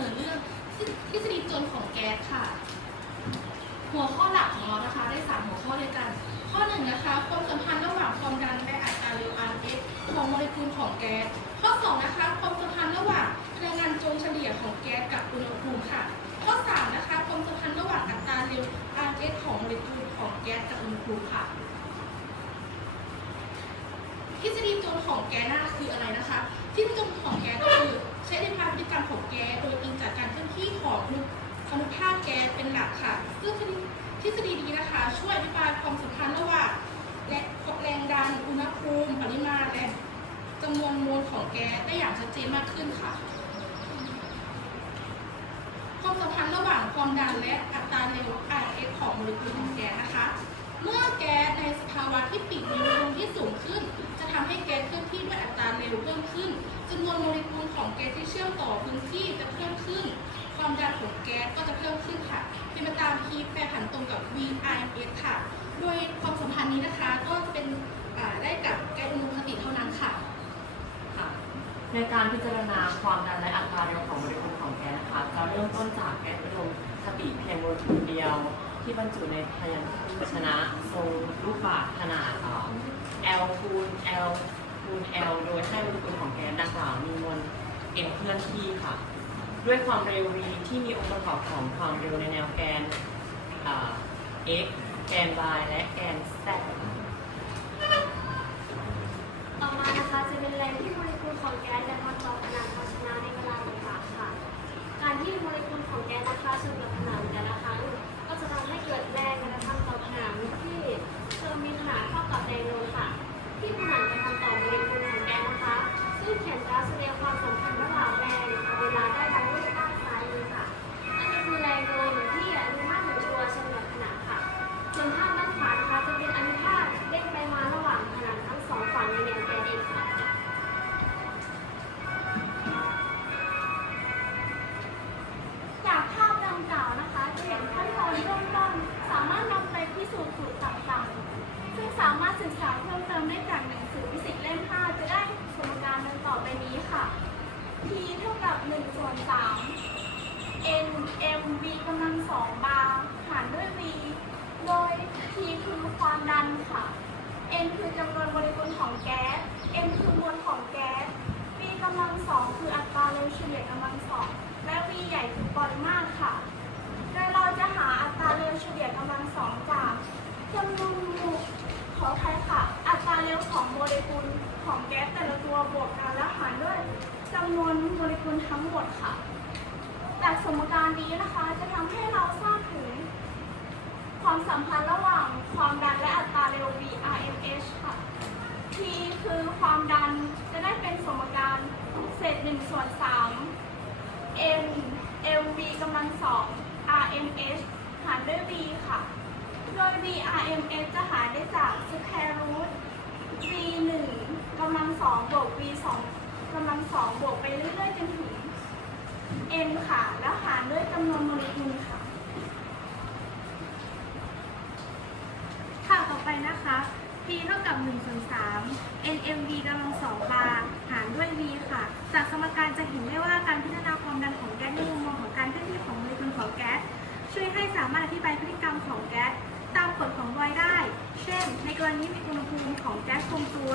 นอเรื่องทฤษฎีจรของแก๊สค่ะ หัวข้อหลักของเรานะคะ ได้สามหัวข้อด้วยกัน ข้อหนึ่งนะคะความสัมพันธ์ระหว่างความดันและอัตราเร็ว RMS ของโมเลกุลของแก๊ส ข้อสองนะคะความสัมพันธ์ระหว่างพลังงานจรเฉลี่ยของแก๊สกับอุณหภูมิค่ะ ข้อสามนะคะความสัมพันธ์ระหว่างอัตราเร็ว RMS ของโมเลกุลของแก๊สกับอุณหภูมิค่ะทฤษฎีจรของแก๊สน่ะคืออะไรนะคะทฤษฎีจรของแก๊สก็คือใช้ในพาพฤติกรรมของแก๊สโดย จากการเคลื่อนที่ของอนุอนุภาคแก๊สเป็นหลักค่ะ ซึ่งทฤษฎีนี้นะคะ ช่วยอธิบายความสัมพันธ์ระหว่างและแรงดัน อุณหภูมิ ปริมาณ และจำนวนโมลของแก๊สได้อย่างชัดเจนมากขึ้นค่ะ ความสัมพันธ์ระหว่างความดันและอัตราเร็ว RF ของโมเลกุลของแก๊สนะคะ เมื่อแก๊สในสภาวะที่ปิดมีอุณหภูมิที่สูงขึ้น จะทำให้แก๊สเคลื่อนที่ด้วยอัตราเร็วเพิ่มขึ้นจำนวนโมเลกุลของแก๊สที่เชื่อมต่อพื้นที่จะเพิ่มขึ้น ความดันของแก๊สก็จะเพิ่มขึ้นค่ะเป็นไปตามคีแปรผันตรงกับ VIMS ค่ะ โดยความสัมพันธ์นี้นะคะก็จะเป็นได้กับแก๊สอุณหภูมิปกติเท่านั้นค่ะค่ะในการพิจารณาความดันและอัตราเร็วของโมเลกุลของแก๊สนะคะจะเริ่มต้นจากแก๊สอุดมคติเพียงโมเลกุลเดียว ที่บรรจุในพยัญชนะทรงรูปบาขนาดเอ่อ L คูณ L คูณ L โดยให้โมเลกุลของแก๊สดังกล่าวมีมวล m เคลื่อนที่ค่ะ ด้วยความเร็ว v ที่มีองค์ประกอบของความเร็วในแนวแกนอ่า x แกน y และแกน z ต่อมานะคะจะเป็นแรงที่โมเลกุลของแก๊สจะทำต่อผนังภาชนะในเวลาต่างๆค่ะ การที่โมเลกุลของแก๊ส ส่วนภาพด้านขวานะคะจะเป็นอนุภาคเด้งไปมาระหว่างผนังทั้งสองฝั่งในแนวแกนเองค่ะจากภาพดังกล่าวนะคะจะเห็นขั้นตอนเริ่มต้นสามารถนำไปพิสูจน์สูตรต่างๆ ซึ่งสามารถศึกษาเพิ่มเติมได้จากหนังสือฟิสิกเล่ม5จะได้สมการดังต่อไปนี้ค่ะ t เท่ากับ1ส่วน3 n m v กำลัง2บาร์หารด้วย v โดย t คือความดันค่ะ n คือจำนวนโมเลกุลของแก๊ส m คือมวลของแก๊ส v กำลังสองคืออัตราเร็วเฉลี่ยกำลังสองและ v ใหญ่คือปริมาตรค่ะ โดยเราจะหาอัตราเร็วเฉลี่ยกำลังสองจากจำนวนมูขออภัยค่ะ อัตราเร็วของโมเลกุลของแก๊สแต่ละตัวบวกกันและหารด้วยจำนวนโมเลกุลทั้งหมดค่ะ จากสมการนี้นะคะจะทำให้เราทราบถึง ความสัมพันธ์ระหว่างความดันและอัตราเร็ว VRMH ค่ะ T คือความดันจะได้เป็นสมการเศษ1ส่วน3 N LV กำลังสอง RMH หารด้วย V ค่ะ โดย VRMH จะหาได้จาก square root V 1กำลังสองบวก V 2กำลังสองบวกไปเรื่อยๆจนถึง N ค่ะ แล้วหารด้วยจำนวนโมเลกุลค่ะ นะคะ P เท่ากับ1ส่วน3 NMV กำลัง2บาร์หารด้วย V ค่ะ จากสมการจะเห็นได้ว่าการพิจารณาความดันของแก๊สในมุมมองของการเคลื่อนที่ของโมเลกุลของแก๊สช่วยให้สามารถอธิบายพฤติกรรมของแก๊สตามกฎของบอยได้ เช่น ในกรณีมีอุณหภูมิของแก๊สคงตัว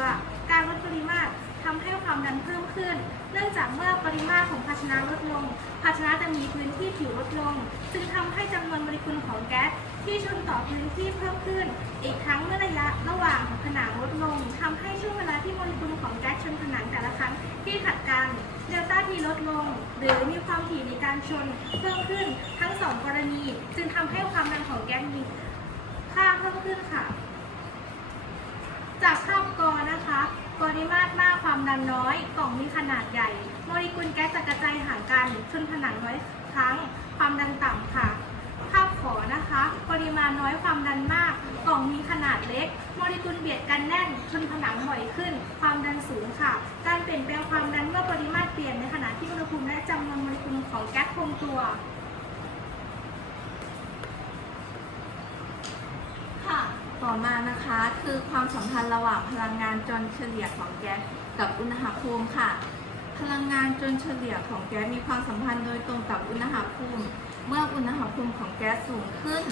การลดปริมาตรทำให้ความดันเพิ่มขึ้น เนื่องจากเมื่อปริมาตรของภาชนะลดลง ภาชนะจะมีพื้นที่ผิวลดลง จึงทำให้จำนวนโมเลกุลของแก๊ส ที่ชนต่อพื้นที่เพิ่มขึ้น อีกทั้งเมื่อระยะระหว่างของผนังลดลงทำให้ช่วงเวลาที่โมเลกุลของแก๊สชนผนังแต่ละครั้งที่ขัดกันเดลต้าทีลดลง หรือมีความถี่ในการชนเพิ่มขึ้นทั้งสองกรณี จึงทำให้ความดันของแก๊สมีค่าเพิ่มขึ้นค่ะ จากภาพกอนะคะปริมาตรมากความดันน้อย กล่องมีขนาดใหญ่ โมเลกุลแก๊สจะกระจายห่างกันชนผนังน้อยครั้ง ความดันต่ำค่ะ ภาพขอนะคะ ปริมาณน้อยความดันมาก กล่องมีขนาดเล็ก โมเลกุลเบียดกันแน่นชนผนังบ่อยขึ้น ความดันสูงค่ะ การเปลี่ยนแปลงความดันเมื่อปริมาตรเปลี่ยนในขณะที่อุณหภูมิและจำนวนโมเลกุลของแก๊สคงตัวค่ะต่อมานะคะคือความสัมพันธ์ระหว่างพลังงานจนเฉลี่ยของแก๊สกับอุณหภูมิค่ะพพลังงานจนเฉลี่ยของแก๊สมีความสัมพันธ์โดยตรงกับอุณหภูมิ เมื่ออุณหภูมิของแก๊สสูงขึ้น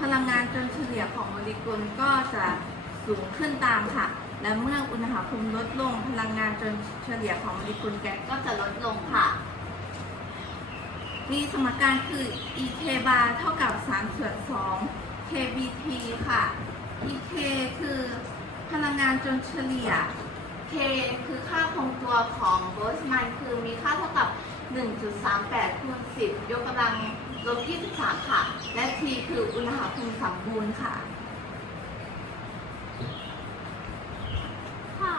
พลังงานจนเฉลี่ยของโมเลกุลก็จะสูงขึ้นตามค่ะ และเมื่ออุณหภูมิลดลง พลังงานจนเฉลี่ยของโมเลกุลแก๊สก็จะลดลงค่ะ มีสมการคือ ek bar เท่ากับ 3 ส่วน 2 kbt ค่ะ ek คือพลังงานจนเฉลี่ย k คือค่าคงตัวของโบสมันคือมีค่าเท่ากับ 1.38คูณ10 ยกกำลังลบ23 ค่ะ และ t คืออุณหภูมิสมบูรณ์ค่ะ ค่ะ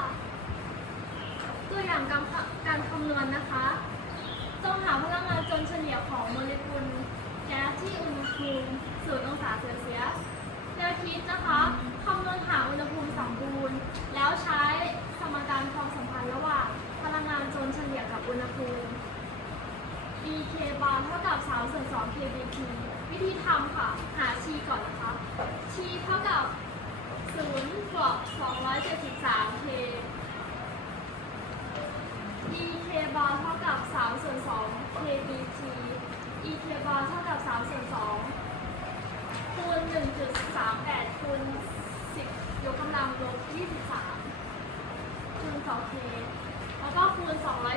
ตัวอย่างการคการคำนวณนะคะ จงหาพลังงานจนเฉลี่ยของโมเลกุลแก๊สที่อุณหภูมิ0องศาเซลเซียสแนวคิดนะคะคำนวณหาอุณหภูมิสมบูรณ์ แล้วใช้สมการความสัมพันธ์ระหว่างพลังงานจนเฉลี่ยกับอุณหภูมิ EK bar เท่ากับ3ส่วน2 kBT วิธีทำค่ะ หา T ก่อนนะคะ T เท่ากับ0บวก273 K EK bar เท่ากับ3ส่วน2 kBT EK bar เท่ากับ3ส่วน2คูณ1.38คูณ10 ยกกำลังลบ23คูณ 2K แล้วก็คูณ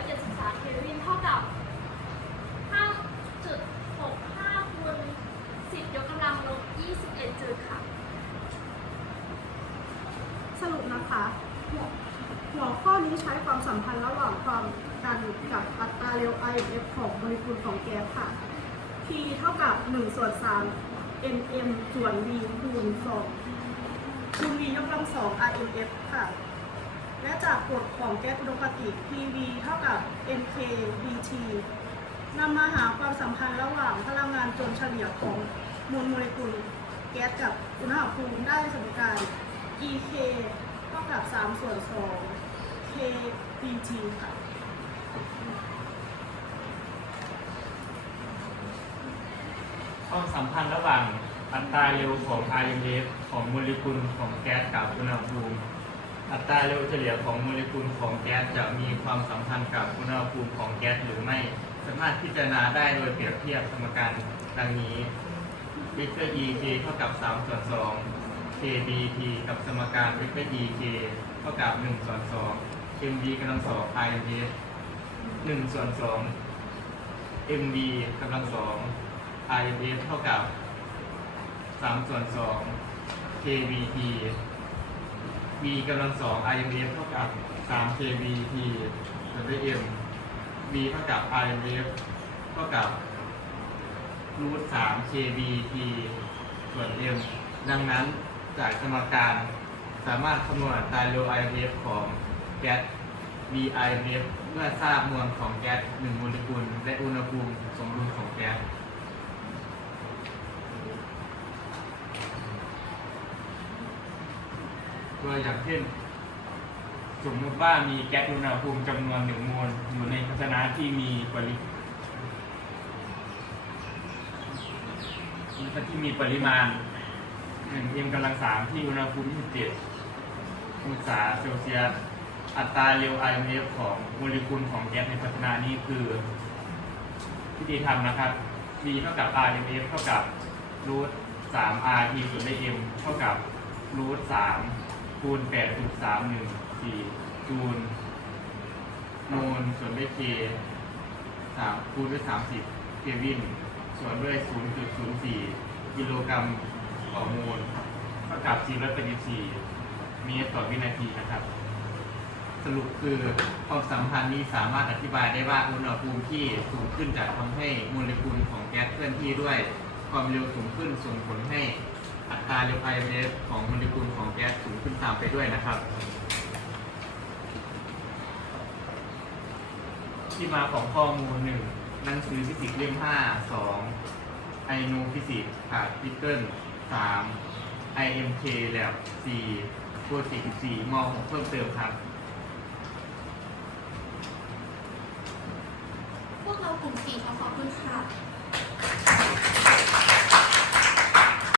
273เคลวินเท่ากับ 5.65 คูณ 10 ยกกำลังลบ 21 จุดค่ะ สรุปนะคะ หัวข้อนี้ใช้ความสัมพันธ์ระหว่างความดันกับอัตราเร็ว IMF ของโมเลกุลของแก๊สค่ะ P เท่ากับ 1 ส่วน3 nm ส่วน v คูณ2คูณ v ยกกำลัง2 IMF ค่ะ และจากกฎของแก๊สอุดมคติ PV เท่ากับ nk dt นำมาหาความสัมพันธ์ระหว่างพลังงานจนเฉลี่ยของ มวลโมเลกุลแก๊สกับอุณหภูมิได้สมการ EK เท่ากับ 3 ส่วน 2 KBT ค่ะความสัมพันธ์ระหว่างอัตราเร็วของ IMF ของโมเลกุลของแก๊สกับอุณหภูมิอัตราเร็วเฉลี่ยของโมเลกุลของแก๊สจะมีความสัมพันธ์กับอุณหภูมิของแก๊สหรือไม่ สามารถพิจารณาได้โดยเปรียบเทียบสมการดังนี้ เวกเตอร์ EK เท่ากับ 3 ส่วน 2 KBT กับสมการเวกเตอร์ EK เท่ากับ 1 ส่วน 2 MV กำลังสอง IMF 1ส่วน 2 MV กำลังสอง IMF เท่ากับ 3 ส่วน 2 KBT V กำลังสอง IMF เท่ากับ 3 KBT ส่วนด้วย M V เท่ากับ IMF เท่ากับ รูท3 KBT ส่วน M ดังนั้นจากสมการสามารถคำนวณอัตราเร็ว IMF ของแก๊ส VIMF เมื่อทราบมวลของแก๊ส1โมเลกุล และอุณหภูมิสมดุลของแก๊สตัวอย่างเช่น สมมติว่ามีแก๊สอุณหภูมิจำนวนหนึ่งมวลอยู่ในภาชนะที่มีปริ ที่มีปริมาณหนึ่งมกำลังสามที่อุณหภูมิ27องศาเซลเซียสอัตราเร็ว IMF ของโมเลกุลของแก๊สในภาชนะนี้คือวิธีทำนะครับ V เท่ากับ RMF เท่ากับรูท3 RT ส่วนด้วย M เท่ากับรูท3คูณ8.314จูลโมลส่วนด้วย K 3คูณด้วย30เควิน ส่วนด้วย 0.04 กิโลกรัมต่อโมลเท่ากับ 484 เมตรต่อวินาทีนะครับ สรุปคือความสัมพันธ์นี้สามารถอธิบายได้ว่าอุณหภูมิที่สูงขึ้นจะทำให้โมเลกุลของแก๊สเคลื่อนที่ด้วยความเร็วสูงขึ้นส่งผลให้อัตราเร็ว IMF ของโมเลกุลของแก๊สสูงขึ้นตามไปด้วยนะครับ ที่มาของข้อมูลหนึ่ง หนังสือฟิสิกส์เล่มห้าสองไอโนฟิสิกส์ขาดพิเกิล3 IMK Lab 4โปรเจกต์สี่ม6เพิ่มเติมครับ